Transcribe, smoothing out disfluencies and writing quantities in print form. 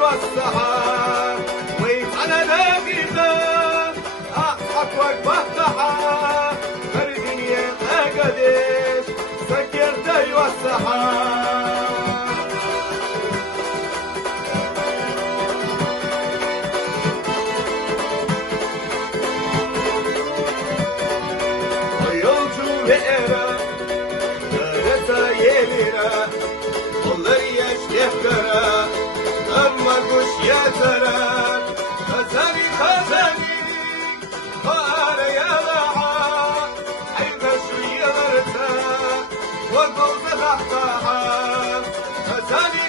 والسحاب ويتعنى دقيقة أحق وقفتها فردني قديش سكرتي والسحاب ويوجو لئرة دارتا يليرة والله يشكفكرة أما قش يترى خزاني خزاني قال يا لعا حيث شوية مرتا وقلت تحتها خزاني